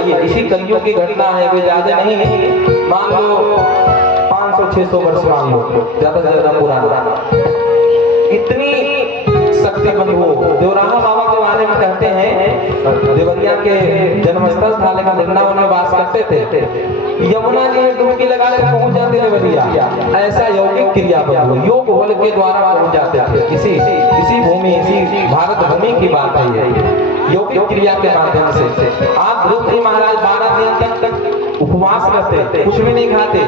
बताइए, इसी कलयुग की घटना है, कोई ज्यादा नहीं, मान लो 500-600 वर्ष मान लो, ज्यादा से ज्यादा पुराना। इतनी शक्तिमंत वो देवराहा बाबा के बारे में कहते हैं, देवरिया के जन्मस्थल था लेकिन वृंदावन में वास करते थे। यमुना जी में डुबकी लगा कर पहुंच जाते देवरिया। ऐसा यौगिक क्रिया बल, योग बल के द्वारा पहुंच जाते थे किसी भूमि, इसी भारत भूमि की बात है ये, यौगिक क्रिया के माध्यम से। आप ध्रुव जी महाराज 12 दिन तक उपवास करते, कुछ भी नहीं खाते।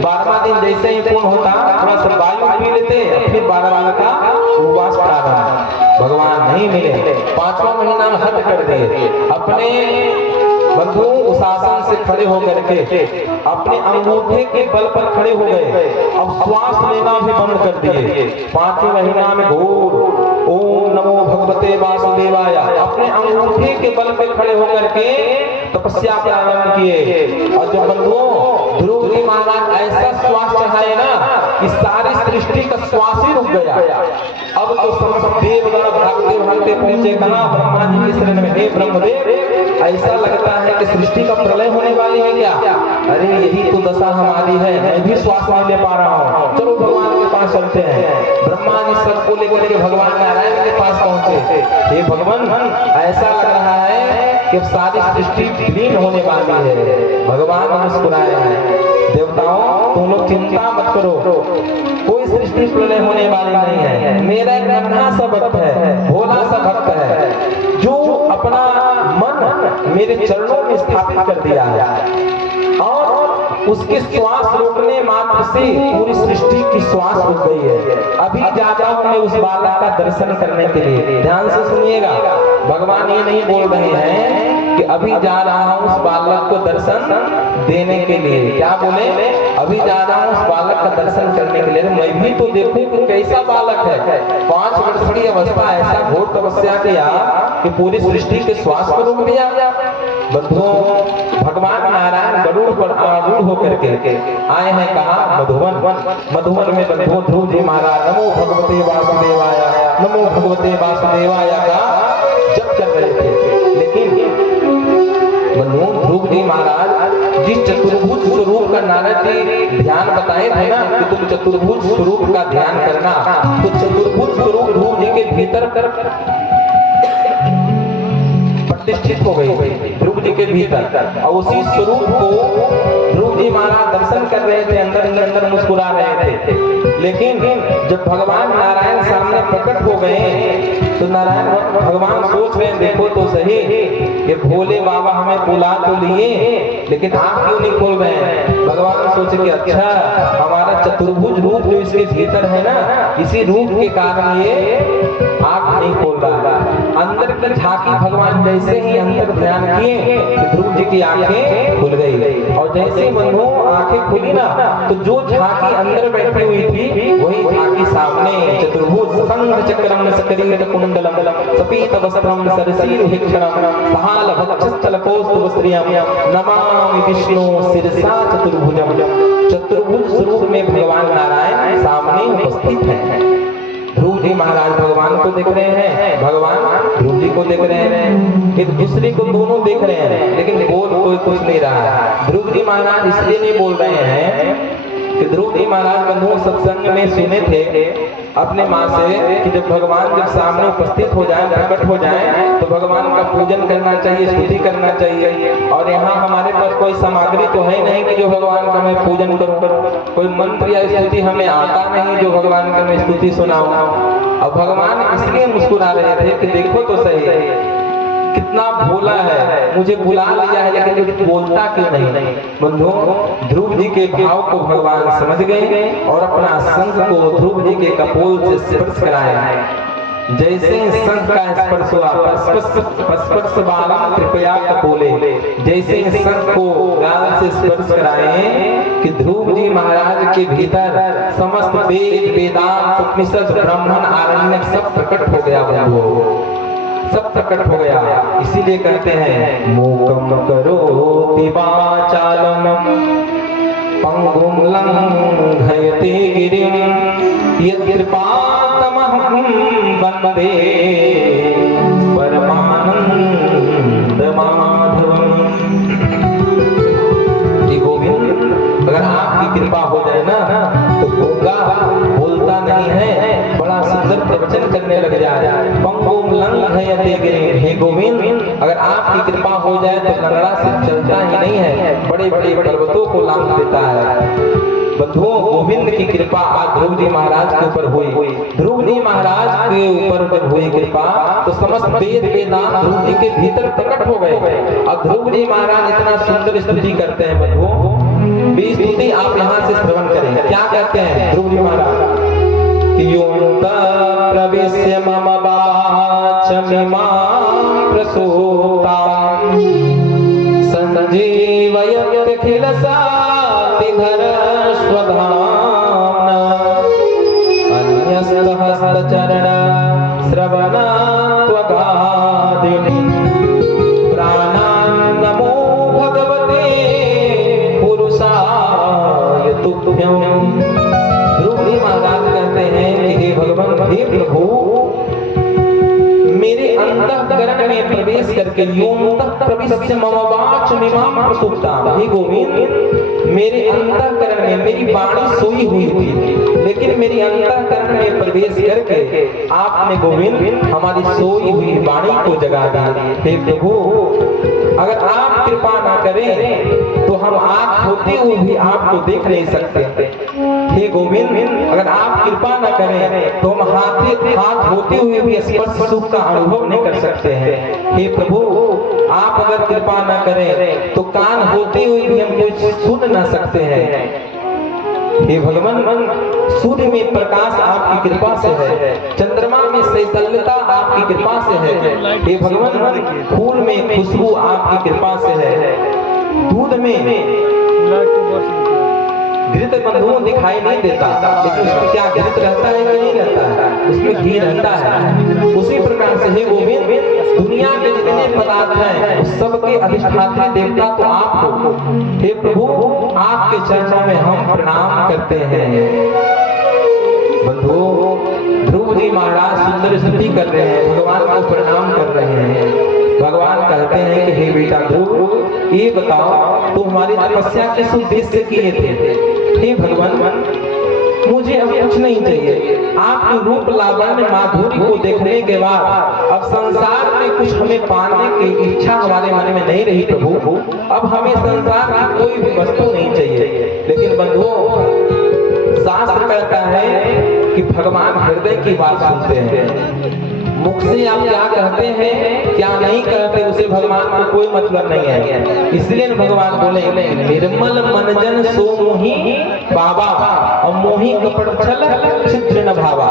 12वां दिन जैसे ही पूर्ण होता, थोड़ा सा वायु पी लेते, फिर 12वां का उपवास प्रारंभ। भगवान नहीं मिले, 5वां महीना में हट कर दिए। अपने बंधु उस आसन से खड़े होकर के अपने अंगूठे के बल पर खड़े हो गए। अब श्वास लेना भी बंद कर दिए। 5वें महीना में घोर ओम नमो भगवते वासुदेवाय अपने अंगूठे के बल पर खड़े होकर के तपस्या प्रारंभ किए। और जब बंधुओं ध्रुव जी महाराज ऐसा श्वास चढ़ाए ना कि सारी सृष्टि का श्वास ही रुक गया। अब तो समस्त देवगण भागते भागते पहुंचे कहां? ब्रह्मा जी के शरण में। हे ब्रह्मदेव, ऐसा लगता है कि सृष्टि का प्रलय होने वाली है क्या? अरे यही तो दशा हमारी है, मैं भी श्वास नहीं ले पा रहा हूँ, चलो भगवान के पास चलते हैं। ब्रह्मा जी सबको लेकर के भगवान नारायण के पास पहुंचे। हे भगवान, ऐसा लग रहा है कि सारी सृष्टि विलीन होने वाली है। भगवान मुस्कुराए हैं, देवताओं तुम लोग चिंता मत करो, कोई सृष्टि प्रलय होने वाली नहीं है। मेरा एक नन्हा सा भक्त है, भोला सा भक्त है, जो अपना मन मेरे चरणों में स्थापित कर दिया है और उसके श्वास रोकने मात्र से पूरी सृष्टि की श्वास रुक गई है। अभी जाता हूं मैं उस बालक का दर्शन करने के लिए। ध्यान से सुनिएगा, भगवान ये नहीं बोल रहे हैं कि अभी जा रहा हूं उस बालक को दर्शन देने के लिए। क्या बोले? अभी जा रहा हूं उस बालक का दर्शन करने के लिए। मैं भी तो देखूं कि कैसा बालक है। 5 वर्ष की अवस्था, ऐसा घोर तपस्या किया कि पूरी सृष्टि के श्वास को रोक दिया। बंधुओं, भगवान नारायण गरुड़ पर आरूढ़ होकर के आए हैं कहा? मधुवन। मधुवन में बंधुओं ध्रुव जी महाराज नमो भगवते वासुदेवाय, नमो भगवते वासुदेवाय का जप कर रहे थे। लेकिन बंधुओं ध्रुव जी महाराज जिस चतुर्भुज स्वरूप का नारद जी ध्यान बताए थे ना कि तुम चतुर्भुज स्वरूप का ध्यान करना, तो चतुर्भुज स्वरूप ध्रुव जी के भीतर प्रतिष्ठित हो गई ध्रुव जी के भीतर। और उसी स्वरूप को ध्रुव जी महाराज दर्शन कर रहे थे, अंदर अंदर मुस्कुरा रहे थे। लेकिन जब भगवान नारायण सामने प्रकट हो गए तो नारायण भगवान सोच रहे हैं, देखो तो सही कि भोले बाबा हमें बुला तो लिए लेकिन आंख क्यों नहीं खोल रहे हैं? भगवान सोचे कि अच्छा, हमारा चतुर्भुज रूप जो इसके भीतर है ना, इसी रूप के कारण ये आंख नहीं खोल रहा। अंदर की झांकी भगवान जैसे ही अंदर ध्यान किए तो ध्रुव जी की आंखें खुल गई। और जैसे बंधु आंखें खुली ना, तो जो झांकी अंदर बैठी हुई थी वही झांकी सामने चतुर्भुज संघ चक्रम सकरीत कुंडलम सपीत वस्त्रम सरसीरुहिक्षणम सहाल भक्षस्थलकोस्तुवस्त्रियम नमामि विष्णु शिरसा चतुर्भुजम। चतुर्भुज स्वरूप में भगवान नारायण सामने उपस्थित हैं। ध्रुव जी महाराज भगवान को देख रहे हैं, भगवान ध्रुव जी को देख रहे हैं, एक दूसरे को दोनों देख रहे हैं, लेकिन बोल कोई कुछ नहीं रहा। ध्रुव जी महाराज इसलिए नहीं बोल रहे हैं कि ध्रुव जी महाराज बंधु सत्संग में सुने थे अपने माँ से कि जब भगवान जब सामने उपस्थित हो जाए, प्रकट हो जाए, तो भगवान का पूजन करना चाहिए, स्तुति करना चाहिए। और यहाँ हमारे पास कोई सामग्री तो है नहीं कि जो भगवान का मैं पूजन करूँ, कोई मंत्र या स्तुति हमें आता नहीं जो भगवान का मैं स्तुति सुनाऊं। अब भगवान इसलिए मुस्कुरा रहे थे कि देखो तो सही कितना भोला है, मुझे बुला लिया है लेकिन बोलता क्यों नहीं? बंधुओं, ध्रुव जी के भाव को भगवान समझ गए और अपना शंख को ध्रुव जी के कपोल से स्पर्श कराया। जैसे शंख का स्पर्श हुआ, स्पर्श बालम कृपया कपोले, जैसे शंख को गाल से स्पर्श कराए कि ध्रुव जी महाराज के भीतर समस्त वेद वेदांत उपनिषद ब्राह्मण आरण्यक सब प्रकट हो गया, सब प्रकट हो गया। इसीलिए कहते हैं मूकम करोति वाचालम पंगुम लंघयते गिरिम यत्कृपातमहं वन्दे परमानंद माधवम। हो जाए तो कनड़ा से चलता ही नहीं है, बड़े बड़े पर्वतों को लांघ देता है। बंधुओं, गोविंद की कृपा आज ध्रुव जी महाराज के ऊपर हुई। ध्रुव जी महाराज के ऊपर जब हुई कृपा तो समस्त वेद वेदांत ध्रुव जी के भीतर प्रकट हो गए। अब ध्रुव जी महाराज इतना सुंदर स्तुति करते हैं बंधुओं, भी स्तुति आप यहाँ से श्रवण करें। क्या कहते हैं ध्रुव जी महाराज? प्रवेश्य मम वाचमिमां प्रसूता संजीवयत्यखिल सातिधर स्वधाम्ना अन्यस्तहस्तचरण श्रवणा त्वगादिनी प्राणान् नमो भगवते पुरुषाय तुभ्यं। ध्रुव जी महाराज कहते हैं कि हे भगवान, हे प्रभु, मेरे अंतःकरण में प्रवेश करके योऽन्तः प्रविश्य मम वाचमिमां प्रसूप्ताम्। हे गोविंद, मेरे अंतःकरण में मेरी वाणी सोई हुई थी, लेकिन मेरी अंतःकरण में प्रवेश करके आपने गोविंद हमारी सोई हुई वाणी को जगा दिया। हे प्रभु, अगर आप कृपा ना करें तो हम आँख होते हुए भी आपको देख नहीं सकते। हे गोविंद, अगर आप कृपा न करें तो हम हाथ होते हुए भी स्पर्श सुख का अनुभव नहीं कर सकते हैं। हे प्रभु, आप अगर कृपा न करें तो कान होते हुए भी हम कुछ सुन न सकते हैं। हे भगवान, सूर्य में प्रकाश आपकी कृपा से है, चंद्रमा में शीतलता आपकी कृपा से है। हे भगवान, फूल में खुशबू आपकी कृपा से है, दूध में घृत बंधुओं दिखाई नहीं देता, लेकिन उसमें क्या घृत रहता है कि नहीं रहता है? उसमें घी रहता है। उसी प्रकार से हे गोविंद, दुनिया के जितने पदार्थ हैं उस सबके अधिष्ठात्री देवता तो आप हो। हे प्रभु, आपके चरणों में हम प्रणाम करते हैं। बंधुओं, ध्रुव जी महाराज सुंदर स्तुति कर रहे हैं, भगवान को प्रणाम कर रहे हैं। भगवान कहते हैं कि हे बेटा ध्रुव, ये बताओ तुम हमारी तपस्या किस उद्देश्य से किए थे? हे भगवान, मुझे अब कुछ नहीं चाहिए। आपके रूप लावण्य माधुरी को देखने के बाद अब संसार में कुछ हमें पाने की इच्छा हमारे मन में नहीं रही प्रभु। अब हमें संसार की कोई भी वस्तु नहीं चाहिए। लेकिन बंधुओं, शास्त्र कहता है कि भगवान हृदय की बात सुनते हैं। मुख से आप क्या कहते हैं क्या नहीं कहते उसे भगवान को कोई मतलब नहीं है। इसलिए भगवान बोले, निर्मल मनजन सो मोही बाबा और मोही कपट छल छिद्र न भावा।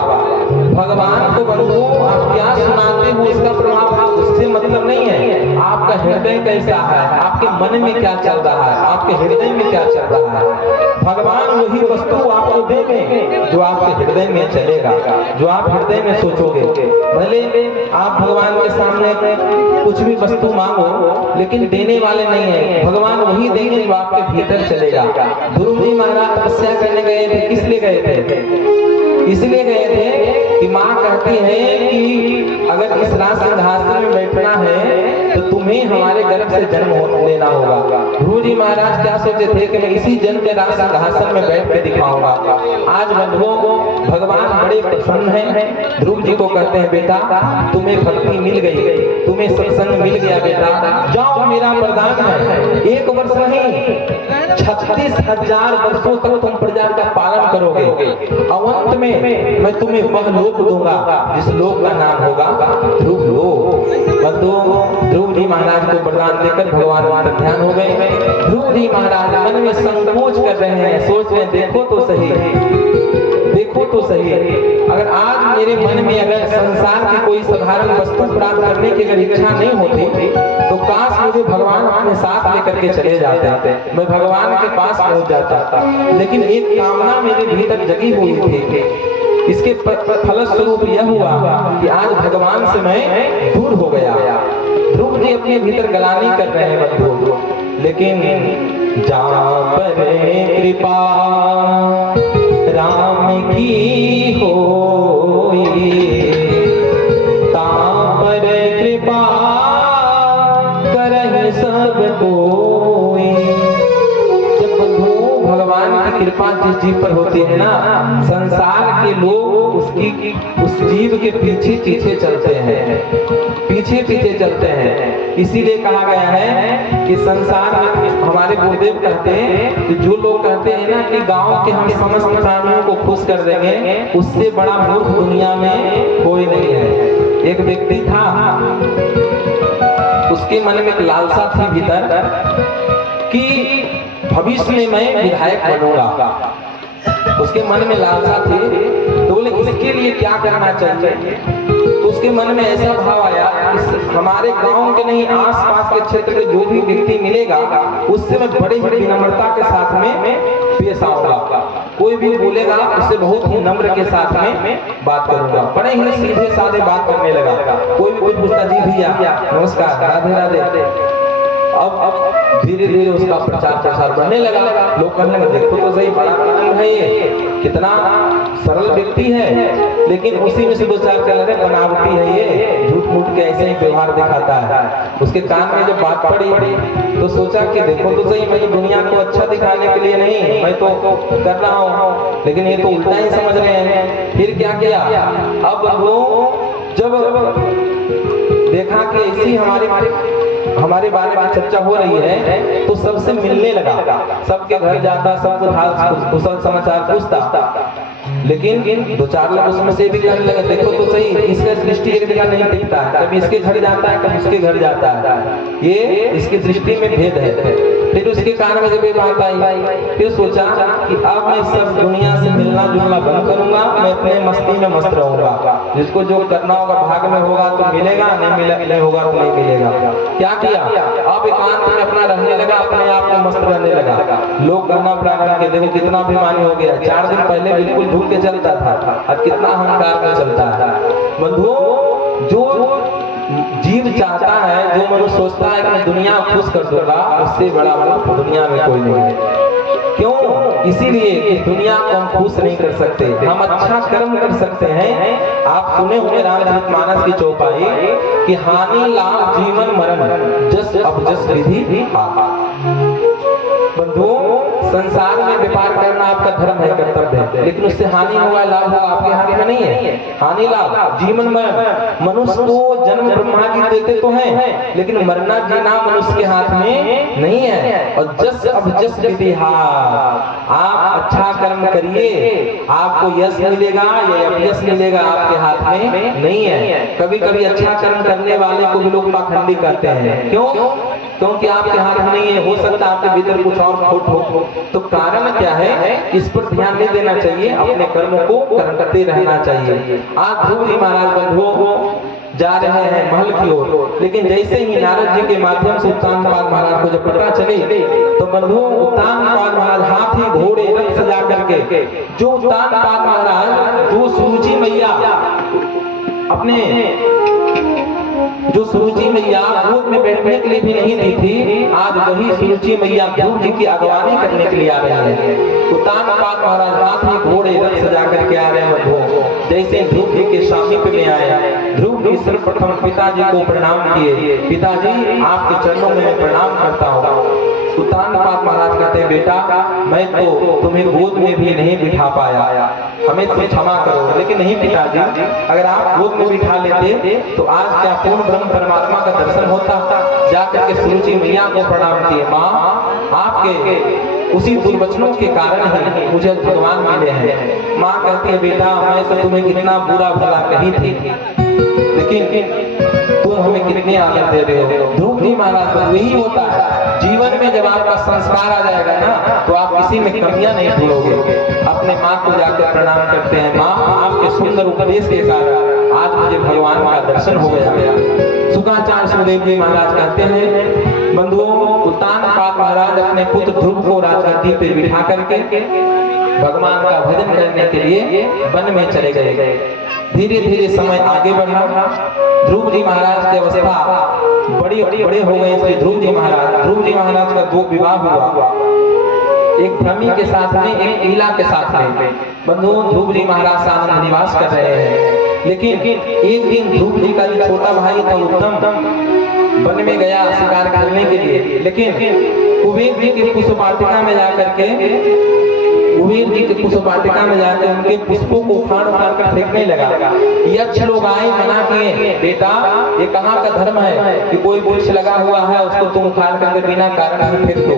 भगवान को बंधु आप क्या सुनाते हो इसका प्रभाव उससे मतलब नहीं है। आपका हृदय कैसा है, आपके मन में क्या चल रहा है, आपके हृदय में क्या चल रहा है। भगवान वही वस्तु आपको देंगे जो आपके हृदय में चलेगा, जो आप हृदय में सोचोगे। भले आप भगवान के सामने कुछ भी वस्तु मांगो, लेकिन देने वाले नहीं है, भगवान वही देंगे जो आपके भीतर चलेगा। ध्रुव जी महाराज तपस्या करने गए थे, किस लिए गए थे? इसलिए गए थे कि माँ कहती है कि अगर इस राज सिंहासन में बैठना है तो तुम्हें हमारे गर्भ से जन्म लेना होगा। ध्रुव जी महाराज क्या सोचे थे कि मैं इसी जन्म के राज सिंहासन में बैठ के दिखाऊंगा। आज बंधुओं को भगवान बड़े प्रसन्न हैं। ध्रुव जी को कहते हैं, बेटा तुम्हें भक्ति मिल गई, तुम्हें सत्संग मिल गया, बेटा जाओ, मेरा वरदान है, 1 वर्ष नहीं 36,000 वर्षों तक तुम प्रजा का पालन करोगे। अंत में मैं तुम्हें वह लोक दूंगा जिस लोक का नाम होगा ध्रुव लोक। ध्रुव जी महाराज को वरदान देकर भगवान ध्यान हो गए। ध्रुव जी महाराज मन में संकोच कर रहे हैं, सोच रहे हैं देखो तो सही, देखो तो सही, अगर आज मेरे मन में अगर संसार की कोई साधारण वस्तु प्राप्त करने की अगर इच्छा नहीं होती तो काश मुझे भगवान अपने साथ लेकर के चले जाते, मैं भगवान के पास पहुंच जाता। लेकिन एक कामना मेरे भीतर जगी हुई थी, इसके फलस्वरूप यह हुआ कि आज भगवान से मैं दूर हो गया। ध्रुव जी अपने भीतर गलानी कर रहे हैं बंधु, लेकिन जहाँ पर कृपा राम की होई, तां पर कृपा करहि सब कोई। जब बंधु भगवान की कृपा जिस जीव पर होती है ना, संसार के लोग उस जीव के पीछे पीछे चलते हैं, पीछे पीछे चलते हैं। इसीलिए कहा गया है कि संसार में हमारे गुरुदेव कहते हैं कि जो लोग कहते हैं ना कि गांव के हम समस्त प्राणियों को खुश कर देंगे, उससे बड़ा मूर्ख दुनिया में कोई नहीं है। एक व्यक्ति था, उसके मन में एक लालसा थी भीतर कि भविष्य में मैं विधायक बनूंगा। उसके मन में लालसा थी, तो बोले इसके लिए क्या करना चाहिए। तो उसके मन में ऐसा भाव आया, हमारे गांव के नहीं आसपास के क्षेत्र के जो भी व्यक्ति मिलेगा उससे मैं बड़े ही विनम्रता के साथ में पेश आऊंगा। कोई भी बोलेगा उससे बहुत ही नम्र के साथ में बात करूंगा। बड़े ही सीधे साधे बात करने लगा। कोई भी कुछ पूछता, जी भैया नमस्कार, राधे राधे। अब धीरे धीरे उसका प्रचार प्रसार बढ़ने लगा। लोग कहने लगे देखो तो सही, बड़ा आनंद है ये, कितना सरल व्यक्ति है, लेकिन उसी में से दो चार कह लगे बनावटी है ये, झूठ मूठ के ऐसे ही व्यवहार दिखाता है। उसके कान में जब बात पड़ी तो सोचा कि देखो तो सही, मैं तो दुनिया को अच्छा दिखाने के लिए नहीं, मैं तो कर रहा हूँ, लेकिन ये तो उल्टा ही समझ रहे हैं। फिर क्या किया, अब वो जब देखा कि ऐसी हमारे बारे में चर्चा हो रही है तो सबसे मिलने लगा, सबके घर जाता, सबको हाल कुशल समाचार पूछता। लेकिन दो चार लोग उसमें से भी कहने लगे देखो तो सही, इसका दृष्टि एक जगह नहीं टिकता है, कभी इसके घर जाता है कभी उसके घर जाता है, ये इसकी दृष्टि में भेद है। फिर उसके कान में जब ये बात आई, फिर सोचा कि अब मैं सब दुनिया से मिलना जुलना बंद करूंगा, मैं अपने मस्ती में मस्त रहूंगा। जिसको जो करना होगा भाग में होगा तो मिलेगा, नहीं होगा तो नहीं मिलेगा। क्या किया, अब एकांत में अपना रहने लगा, अपने आप में मस्त रहने लगा। लोग कहना प्रारंभ किए, देखो कितना अभिमानी हो गया, 4 दिन पहले बिल्कुल झूठ के चलता था, अब कितना अहंकार में चलता है। बंधुओं, जो जीव चाहता है, जो मनुष्य सोचता है कि मैं दुनिया खुश कर दूंगा, उससे बड़ा मूर्ख दुनिया में कोई नहीं है। क्यों? इसीलिए कि दुनिया को हम खुश नहीं कर सकते, हम अच्छा कर्म कर सकते हैं। आप सुने होंगे रामचरितमानस की चौपाई कि हानि लाभ जीवन मरण जस अब जस विधि पापा। बंधुओं, संसार में व्यापार करना आपका धर्म है, कर्तव्य है, लेकिन उससे हानि होगा लाभ होगा आपके हाथ में नहीं है। हानि लाभ जीवन मरण, मनुष्य को जन्म ब्रह्मा जी देते तो हैं, लेकिन मरना जीना मनुष्य के हाथ में नहीं है। और जस अब जस विधि, आप अच्छा कर्म करिए, आपको यश मिलेगा या अपयश मिलेगा आपके हाथ में नहीं है। कभी कभी अच्छा कर्म करने वाले को भी लोग पाखंडी कहते हैं। क्यों? क्योंकि आपके हाथ में नहीं है, हो सकता है आपके भीतर कुछ और खोट हो। तो कारण क्या है, इस पर ध्यान नहीं देना चाहिए, अपने कर्मों को करते रहना चाहिए। आज ध्रुव जी महाराज बंधुओं जा रहे हैं महल की ओर, लेकिन जैसे ही नारद जी के माध्यम से उत्तानपाद महाराज को जब पता चली तो बंधुओं उत्तानपाद महाराज हाथी घोड़े रथ सजा करके, जो उत्तानपाद महाराज जो सुरुचि मैया अपने जो सुरुचि मैया गोद में बैठने के लिए भी नहीं दी थी, आज वही सुरुचि मैया ध्रुव जी की अगवानी करने के लिए आ रही है। उत्तानपाद महाराज हाथी घोड़े रथ सजा करके आ रहे हैं। जैसे ध्रुव जी के सामीप्य में आए, ध्रुव जी सर्वप्रथम पिताजी को प्रणाम किए, पिताजी आपके चरणों में मैं प्रणाम करता हूँ। उत्तानपाद महाराज कहते हैं बेटा, मैं तो तुम्हें गोद में भी नहीं बिठा पाया, हमें तो क्षमा करो। लेकिन नहीं पिताजी, अगर आप गोद में बिठा लेते तो आज क्या पूर्ण ब्रह्म परमात्मा का दर्शन होता। जाकर के सुरुचि मैया को प्रणाम किए, माँ आपके उसी दुर्वचनों के कारण ही मुझे भगवान मिले हैं। माँ कहती है बेटा, मैं तो तुम्हें कितना बुरा भला कही थी, लेकिन तुम हमें कितने आनंद दे रहे हो। ध्रुव जी महाराज तो यही होता है, जीवन में जब आपका संस्कार आ जाएगा ना तो आप किसी में कमियां नहीं ढूंढोगे। अपने माँ को जाकर प्रणाम करते हैं, माँ आपके सुंदर उपदेश के कारण आज मुझे भगवान का दर्शन हो गया। शुक्राचार्य सुखदेव जी महाराज कहते हैं बंधुओं, उत्तानपाद महाराज अपने पुत्र ध्रुव को राजगद्दी पे बिठा करके भगवान का भजन करने के लिए वन में चले गए। धीरे धीरे समय आगे बढ़ा, ध्रुव जी महाराज की अवस्था बड़े हो गए। इसलिए ध्रुव जी महाराज का 2 विवाह हुआ, एक भ्रमी के साथ में, एक ईला के साथ में। बंधुओं, ध्रुव जी महाराज आनंद निवास कर रहे हैं। लेकिन एक दिन ध्रुव जी का जो छोटा भाई था उत्तम वन में गया शिकार करने के लिए, लेकिन कुबेर जी की पुष्प वाटिका में जाकर के कुबेर जी के पुष्प वाटिका में जाकर उनके पुष्पों को उखाड़ उखाड़ कर फेंकने लगा। यक्ष लोग आए, मना किए, बेटा ये कहाँ का धर्म है कि कोई वृक्ष लगा हुआ है उसको तुम उखाड़ करके बिना कारण ही फेंक दो,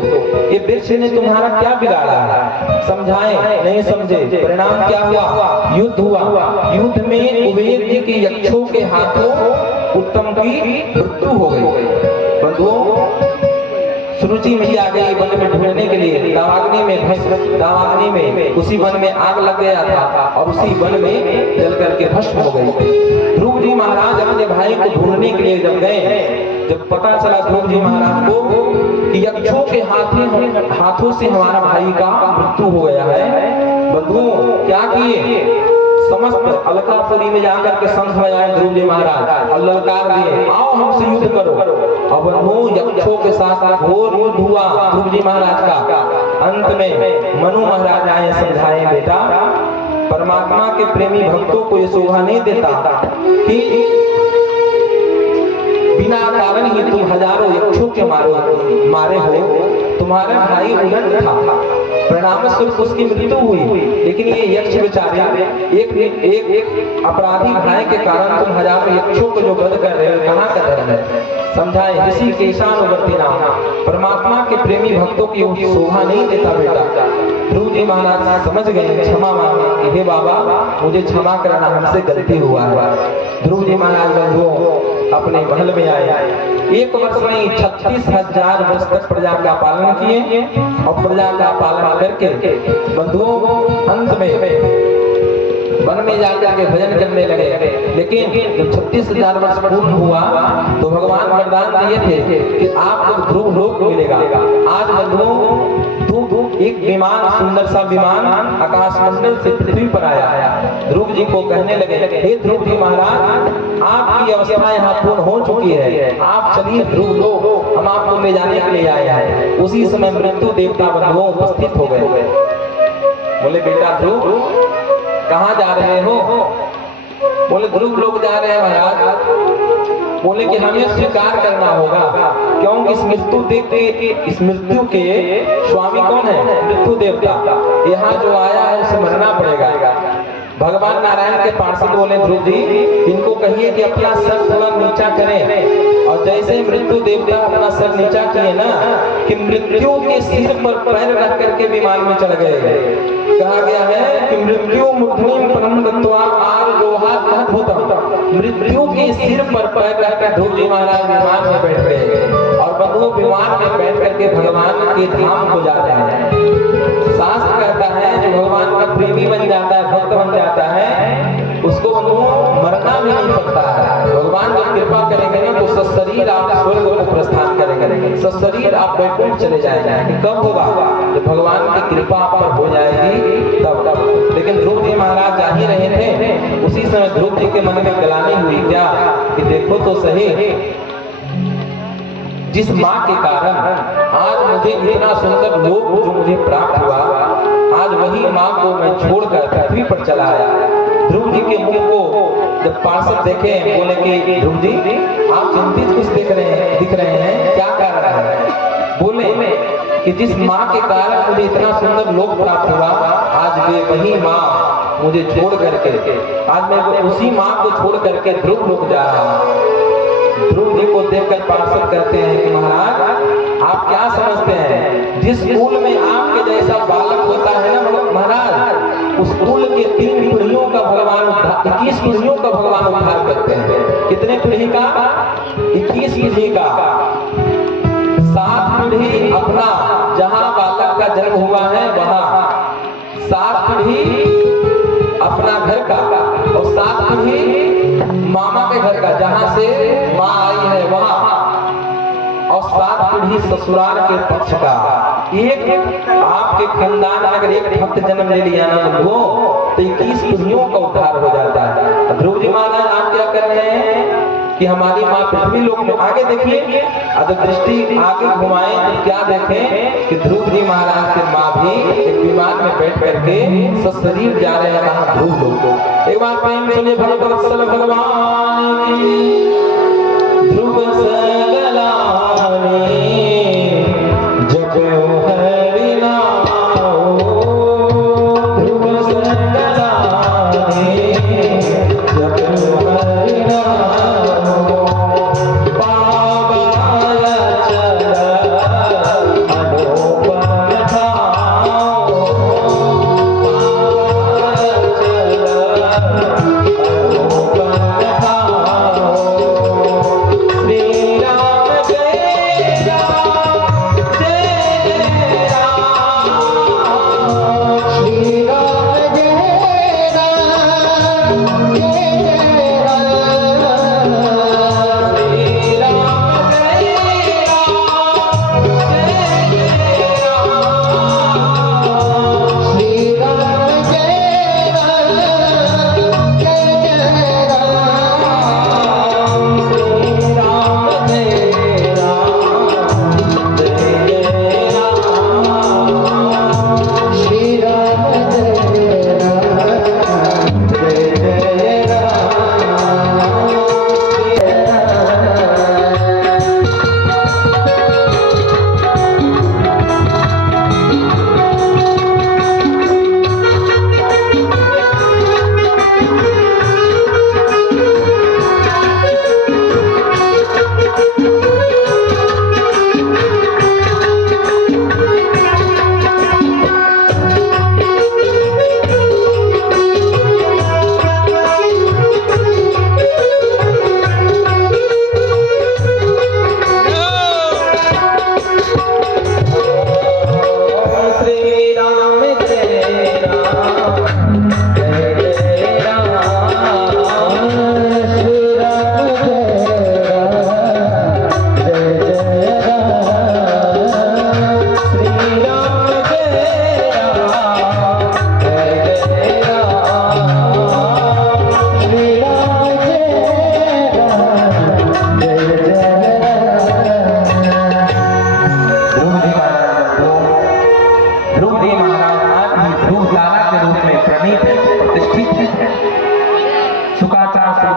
ये वृक्ष ने तुम्हारा क्या बिगाड़ा है? समझाए, नहीं समझे। परिणाम क्या हुआ? युद्ध हुआ। युद्ध में कुबेर जी के यक्षों के हाथों उत्तम की मृत्यु हो गई। बंधुओं, सुरुचि मैया आ गई वन में ढूंढने के लिए। दावाग्नि में उसी वन में आग लग गया था और उसी वन में जल करके भस्म हो गई। ध्रुव जी महाराज अपने भाई को ढूंढने के लिए जब गए, जब पता चला ध्रुव जी महाराज को कि यक्षों के हाथों से हमारा भाई का मृत्यु हो गया है, बंधुओं क्या किए? समस्त अलकापुरी में जाकर के शंख बजाए ध्रुव जी महाराज और ललकार दिए, आओ हमसे युद्ध करो। और बंधुओं यक्षों के साथ घोर युद्ध हुआ ध्रुव जी महाराज का। अंत में मनु महाराज आए, समझाए, बेटा परमात्मा के प्रेमी भक्तों को ये शोभा नहीं देता कि बिना कारण ही तुम हजारों यक्षों के मारे हो। तुम्हारा भाई उड़न था, परिणाम स्वरूप उसकी मृत्यु हुई, लेकिन ये यक्ष बेचारे एक अपराधी भाई के कारण तुम हजारों यक्षों को जो वध कर रहे हो, कहाँ का धर्म है? समझाए, इसी के ईशानुवर्ती नाम परमात्मा के प्रेमी भक्तों की शोभा नहीं देता बेटा। ध्रुव जी महाराज समझ गए, क्षमा मांगे कि हे बाबा मुझे क्षमा करना, हमसे गलती हुआ है। ध्रुव जी महाराज बंधुओं अपने महल में आए। एक वर्ष में 36,000 वर्ष तक प्रजा का पालन किए और प्रजा का पालन करके बंधुओं अंत में वन में जाकर के भजन करने लगे। लेकिन जब 36,000 वर्ष पूर्ण हुआ तो भगवान वरदान दिए थे कि आपको ध्रुव लोक मिलेगा। आज बंधुओं एक विमान, सुंदर सा विमान आकाश मंडल से पृथ्वी पर आया। ध्रुव जी को कहने लगे, हे ध्रुव जी महाराज आपकी अवस्था यहाँ पूर्ण हो चुकी है, आप चलिए ध्रुव लोक, हम आपको ले जाने के लिए आए हैं। उसी समय मृत्यु देवता बंधुओं उपस्थित हो गए। बोले, बेटा ध्रुव कहाँ जा रहे हो? बोले, ध्रुव लोग जा रहे हैं महाराज। बोले कि हमें स्वीकार करना होगा, क्योंकि इस मृत्यु के स्वामी कौन है? मृत्यु देवता। यहाँ जो आया है उसे मरना पड़ेगा। भगवान नारायण के पार्षद बोले, ध्रुव जी इनको कहिए कि अपना सर थोड़ा नीचा करें। और जैसे मृत्यु देवता अपना सर नीचा किए ना कि मृत्यु के सिर पर पैर रख करके विमान में चढ़ गए। कहा गया है कि मृत्यु मूर्धनि परम दत्वा आरोहात् अद्भुतम्। मृत्यु के सिर पर पैर रखकर ध्रुव जी महाराज विमान में बैठ गए और बंधु विमान में बैठ करके भगवान के धाम को जाते हैं। शास्त्र कहता है जो भगवान का प्रेमी बन जाता है, भक्त बन जाता है, उसको बंधु मरना भी नहीं पड़ता है। भगवान जब कृपा करेंगे ना तो सशरीर आप स्वर्ग को प्रस्थान करेंगे, सशरीर आप वैकुंठ चले जाएंगे। कब होगा? जब भगवान की कृपा आप पर हो जाएगी तब। लेकिन ध्रुव जी महाराज जा ही रहे थे, उसी समय ध्रुव जी के मन में ग्लानि हुई क्या कि देखो तो सही, जिस माँ के कारण आज मुझे इतना सुंदर लोक जो मुझे प्राप्त हुआ, आज वही माँ को मैं छोड़कर पृथ्वी पर चला आया। ध्रुव जी के मुख को जब पार्षद देखे, बोले कि ध्रुव जी आप चिंतित कुछ दिख रहे हैं, क्या कारण है? बोले कि जिस माँ के कारण मुझे इतना सुंदर लोक प्राप्त हुआ, आज वे वही माँ मुझे छोड़ करके, आज मैं उसी माँ को छोड़ करके ध्रुव लोक जा रहा हूँ। ध्रुव जी को देखकर पार्षद कहते हैं कि महाराज आप क्या समझते हैं, जिस कुल में आपके जैसा बालक होता है ना महाराज, उस कुल के 3 पीढ़ियों का भगवान 21 पीढ़ियों का भगवान उद्धार करते हैं। कितने पीढ़ी का? 21 पीढ़ी का। 7 पीढ़ी अपना, जहाँ बालक का जन्म हुआ है वहाँ, 7 पीढ़ी अपना घर का, और 7 पीढ़ी मामा के घर का, जहाँ से माँ आई है वहाँ, और 7 पीढ़ी ससुराल के पक्ष का। एक आपके खानदान में अगर एक भक्त जन्म ले लिया ना वो तो 21 पीढ़ियों का उद्धार हो जाता है। ध्रुव जी महाराज आप क्या कर रहे हैं कि हमारी माँ पृथ्वी लोक में, आगे देखिए, अगर दृष्टि आगे घुमाएं तो क्या देखें कि ध्रुव जी महाराज की माँ भी एक विमान में बैठ करके सशरीर जा रहे हैं कहाँ? ध्रुव लोक। एक बार प्रेम सुनिए भगवत्सल भगवान की। ध्रुव सगलानी जग हरि नाम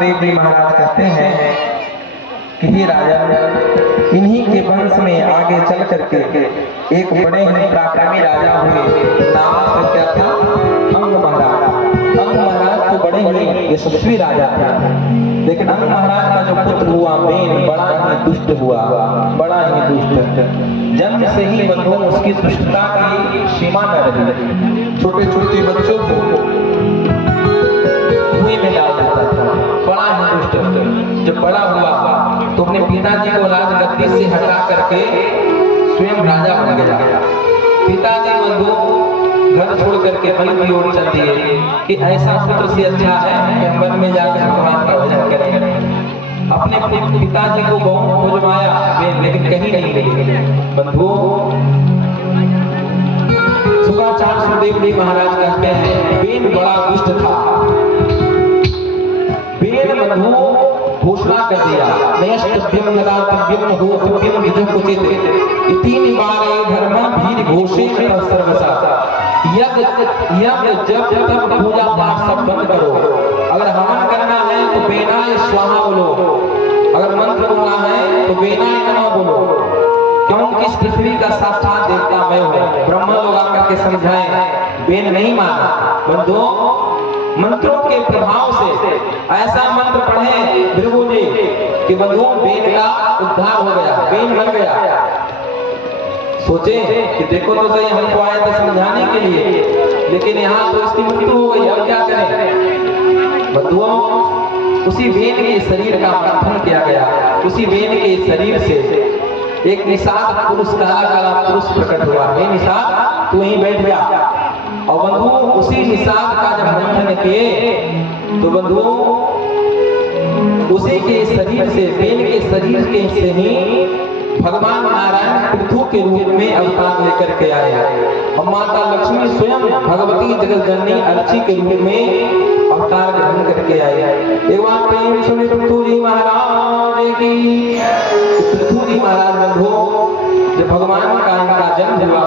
सुखदेव जी महाराज कहते हैं कि हे राजा, इन्हीं के वंश में आगे चल करके एक बड़े ही पराक्रमी राजा हुए। नाम क्या था? अंग महाराज। अंग महाराज तो बड़े ही यशस्वी राजा थे, लेकिन अंग महाराज का जो पुत्र हुआ बेन, बड़ा ही दुष्ट हुआ, बड़ा ही दुष्ट। जन्म से ही बंधु उसकी दुष्टता की सीमा न रही। छोटे छोटे बच्चों को कुएं में डाल देता था, बड़ा ही दुष्ट। जब बड़ा हुआ तो अपने पिताजी को राजगद्दी से हटा करके स्वयं राजा बन गया। पिताजी बंधु घर छोड़ करके वन की ओर चल दिए कि ऐसा पुत्र से अच्छा है कि हम वन में जाकर भगवान का भजन करें। अपने पिताजी को बहुत खोजवाया लेकिन कहीं नहीं मिले। बंधु शुक्राचार्य सुखदेव जी महाराज कहते हैं बेन बड़ा दुष्ट था। बेन बंधु घोषणा कर दिया, नयस्तभ्यं नदातभ्यं नहोतभ्यं विदुकुचित इति निवारे धर्म भीर घोषे सर्वसा। यज्ञ जब तक पूजा पाठ सब बंद करो। अगर हवन करना है तो बेनाय स्वाहा बोलो, अगर मंत्र बोलना है तो बेनाय नमः बोलो, क्योंकि इस पृथ्वी का साक्षात देवता मैं हूँ। ब्रह्मा लोग आकर के समझाएं, बेन नहीं माना। बंधु मंत्रों के प्रभाव से ऐसा मंत्र पढ़े भृगु जी कि बंधु बेन का उद्धार हो गया, बेन बन गया। सोचे कि देखो तो सही, हमको आए थे समझाने के लिए, लेकिन यहाँ तो इसकी मृत्यु हो गई, अब क्या करें? बंधुओं उसी बेन के शरीर का मंथन किया गया। उसी बेन के शरीर से एक निषाद पुरुष, काला काला पुरुष प्रकट हुआ। हे निषाद, तू यहीं बैठ गया। और बंधु उसी निषाद का जब मंथन किए तो बंधु उसी के शरीर से, बेन के शरीर के से ही भगवान नारायण पृथु के रूप में अवतार लेकर के आए। और माता लक्ष्मी स्वयं भगवती जगतजननी अर्ची के रूप में अवतार ग्रहण करके आए। एक बार प्रेम सुने पृथु जी महाराज की। पृथु जी महाराज बंधु जब भगवान का इनका जन्म हुआ,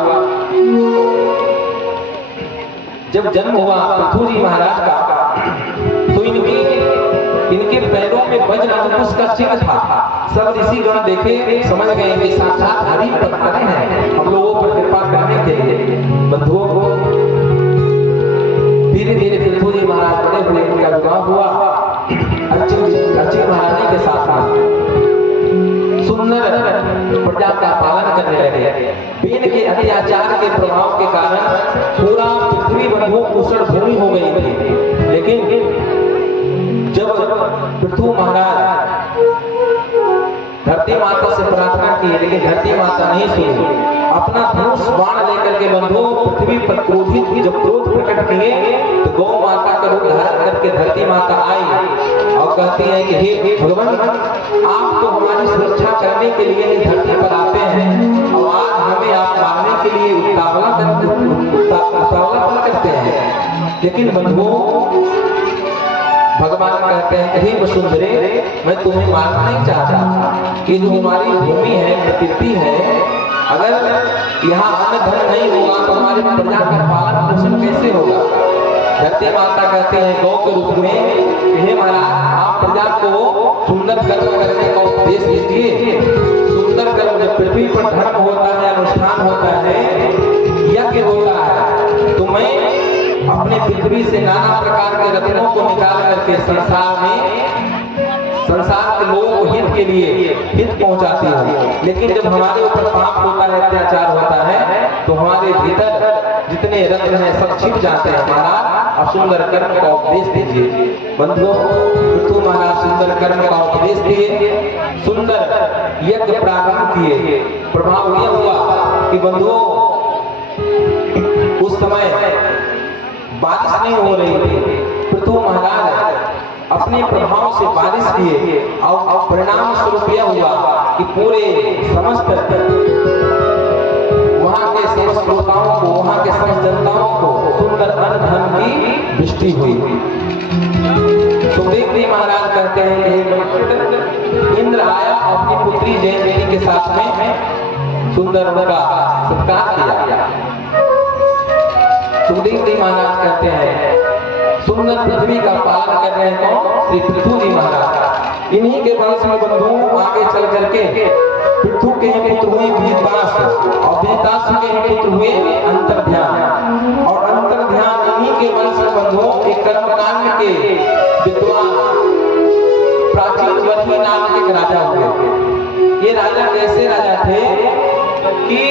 जब जन्म हुआ पृथु जी महाराज का, तो इनके पैरों में वज्र अंकुश का चिन्ह था। सब ऋषिगण देखे समझ गए कि साक्षात हरि पधारे हैं हम लोगों पर कृपा करने के लिए। बंधुओं को धीरे धीरे पृथु जी महाराज बड़े हुए, उनका विवाह हुआ अर्ची महारानी के साथ। सुंदर प्रजा का पालन करने लगे। बेन के अत्याचार के प्रभाव के कारण पूरा पृथ्वी बंधु कुशल भूमि हो गई थी। लेकिन जब पृथु महाराज धरती माता से प्रार्थना की, लेकिन धरती माता नहीं सुनी। अपना धनुष बाण लेकर के बंधु पृथ्वी पर क्रोधित, जब क्रोध प्रकट किए तो गौ माता का रूप धारण करके धरती माता आई और कहती है कि हे भगवान, आप तो हमारी सुरक्षा करने के लिए ही धरती पर आते हैं और आज हमें आप मारने के लिए उतावला करते हैं। लेकिन बंधुओं भगवान कहते हैं हे वसुंधरे, मैं तुम्हें मारना नहीं चाहता कि जो हमारी भूमि है, प्रकृति है, अगर यहाँ अन्न धन नहीं होगा तो हमारी प्रजा का पालन पोषण कैसे होगा? धरती माता कहते हैं गौ के रूप में, हे महाराज, आप प्रजा को सुंदर कर्म करने का उपदेश दीजिए। सुंदर कर्म, जब पृथ्वी पर धर्म होता है, अनुष्ठान होता है, यज्ञ होता है, तो मैं अपने पृथ्वी से नाना प्रकार के रत्नों को निकाल करके संसार के लोगों को हित के लिए हित पहुंचाती हूँ। लेकिन जब हमारे ऊपर पाप होता है, अत्याचार होता है, तो हमारे भीतर जितने रत्न हैं सब छिप जाते हैं। महाराज आप सुंदर कर्म का उपदेश दीजिए। बंधुओं पृथु महाराज सुंदर कर्म का उपदेश दिए, सुंदर यज्ञ प्रारंभ किए। प्रभाव यह हुआ कि बंधुओं उस समय बारिश नहीं हो रही थी। पृथु महाराज अपने प्रभाव से बारिश किए और परिणाम स्वरूप यह हुआ कि पूरे समस्त वहां के समस्त श्रोताओं को, वहां के समस्त जनताओं को सुंदर अन्न धन की वृष्टि हुई। सुखदेव जी महाराज कहते हैं कि इंद्र आया अपनी पुत्री जयंती के साथ में सुंदर उनका सत्कार किया। सुखदेव जी महाराज कहते हैं सुंदर पृथ्वी का पालन कर रहे हैं कौन? श्री पृथु जी महाराज। इन्हीं के वंश में बंधु आगे चल करके पृथु के पुत्र हुए विदितास, और विदितास के पुत्र हुए अंतर्ध्यान, और अंतर्ध्यान इन्हीं के वंश में बंधु एक कर्मकांड के विद्वान प्राचीन वही नाम के एक राजा हुए। ये राजा कैसे राजा थे कि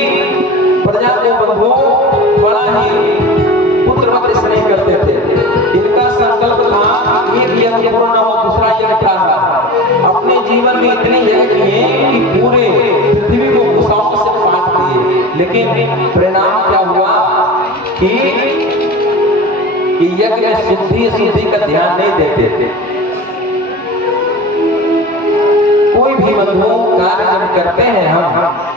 प्रजा को बंधु बड़ा ही पुत्रवत स्नेह करते थे। इनका संकल्प था एक यज्ञ पूर्ण हो, दूसरा यज्ञ था। अपने जीवन में इतने यज्ञ किए कि पूरे पृथ्वी को भूसाओं से काट दिए, लेकिन परिणाम क्या हुआ कि यज्ञ में शुद्धि का ध्यान नहीं देते थे। कोई भी बंधु कार्य जब करते हैं हम